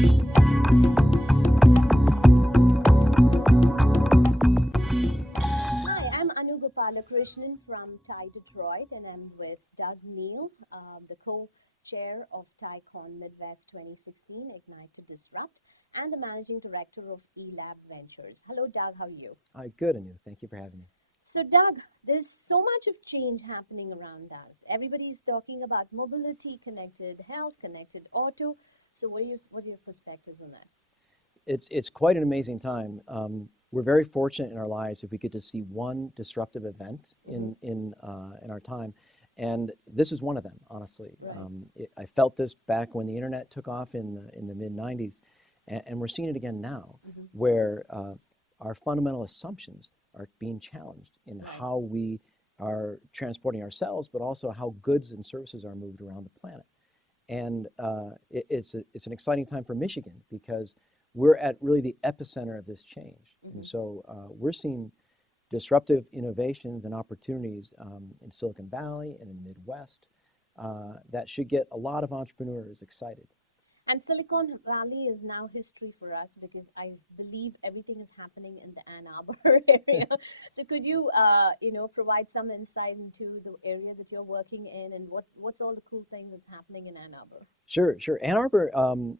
Hi, I'm Anu Gopalakrishnan from TiE Detroit, and I'm with Doug Neal, the co-chair of TiECon Midwest 2016, Ignite to Disrupt, and the managing director of eLab Ventures. Hello, Doug. How are you? Hi, good, Anu. Thank you for having me. So, Doug, there's so much of change happening around us. Everybody's talking about mobility, connected health, connected auto. So, what are your perspectives on that? It's quite an amazing time. We're very fortunate in our lives if we get to see one disruptive event in our time, and this is one of them. Honestly, Right. I felt this back when the internet took off in the mid '90s, and we're seeing it again now, where our fundamental assumptions are being challenged in Right. how we are transporting ourselves, but also how goods and services are moved around the planet. And it's an exciting time for Michigan because we're at really the epicenter of this change. And so we're seeing disruptive innovations and opportunities in Silicon Valley and in the Midwest that should get a lot of entrepreneurs excited. And Silicon Valley is now history for us because I believe everything is happening in the Ann Arbor area. So could you, provide some insight into the area that you're working in and what's all the cool things that's happening in Ann Arbor? Sure, sure. Ann Arbor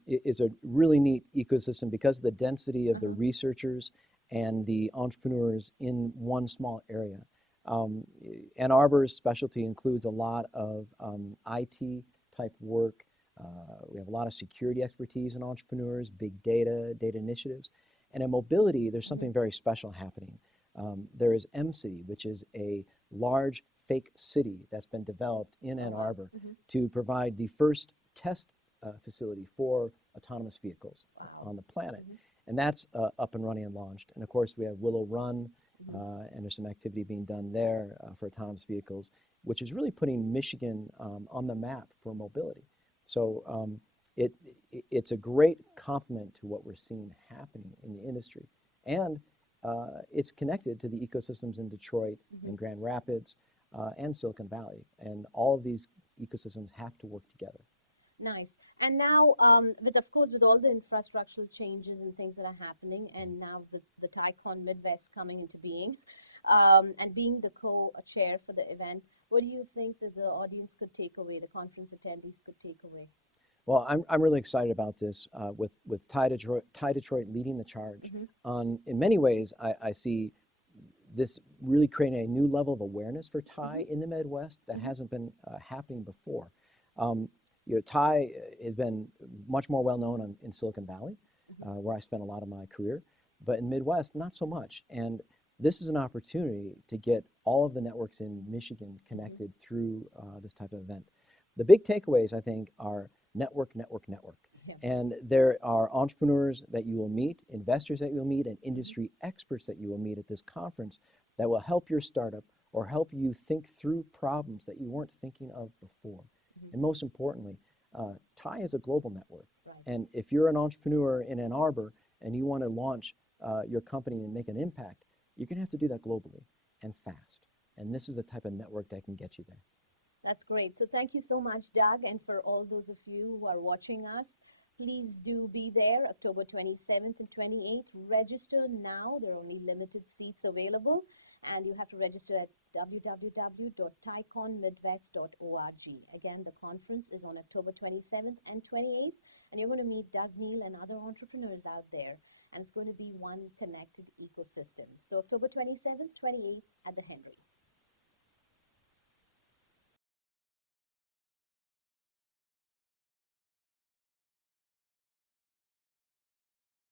is a really neat ecosystem because of the density of the researchers and the entrepreneurs in one small area. Um, Ann Arbor's specialty includes a lot of IT type work. We have a lot of security expertise in entrepreneurs, big data, data initiatives. And in mobility, there's something very special happening. There is M-City, which is a large fake city that's been developed in Ann Arbor to provide the first test facility for autonomous vehicles on the planet. And that's up and running and launched. And of course, we have Willow Run, and there's some activity being done there for autonomous vehicles, which is really putting Michigan on the map for mobility. So it's a great complement to what we're seeing happening in the industry. And it's connected to the ecosystems in Detroit and Grand Rapids and Silicon Valley. And all of these ecosystems have to work together. Nice. And now, of course, with all the infrastructural changes and things that are happening, and now the TiECon Midwest coming into being, and being the co-chair for the event, what do you think that the audience could take away, the conference attendees could take away? Well, I'm really excited about this with TiE Detroit leading the charge. In many ways, I see this really creating a new level of awareness for TiE in the Midwest that hasn't been happening before. TiE has been much more well known in Silicon Valley, where I spent a lot of my career, but in Midwest, not so much. And this is an opportunity to get all of the networks in Michigan connected through this type of event. The big takeaways, I think, are network, network, network. Yeah. And there are entrepreneurs that you will meet, investors that you'll meet, and industry experts that you will meet at this conference that will help your startup or help you think through problems that you weren't thinking of before. And most importantly, TiE is a global network. Right. And if you're an entrepreneur in Ann Arbor and you want to launch your company and make an impact, you're going to have to do that globally and fast. And this is the type of network that can get you there. That's great. So thank you so much, Doug, and for all those of you who are watching us, please do be there October 27th and 28th. Register now. There are only limited seats available, and you have to register at www.tieconmidwest.org. Again, the conference is on October 27th and 28th, and you're going to meet Doug Neal and other entrepreneurs out there, and it's going to be one connected ecosystem. So October 27th, 28th at the Henry.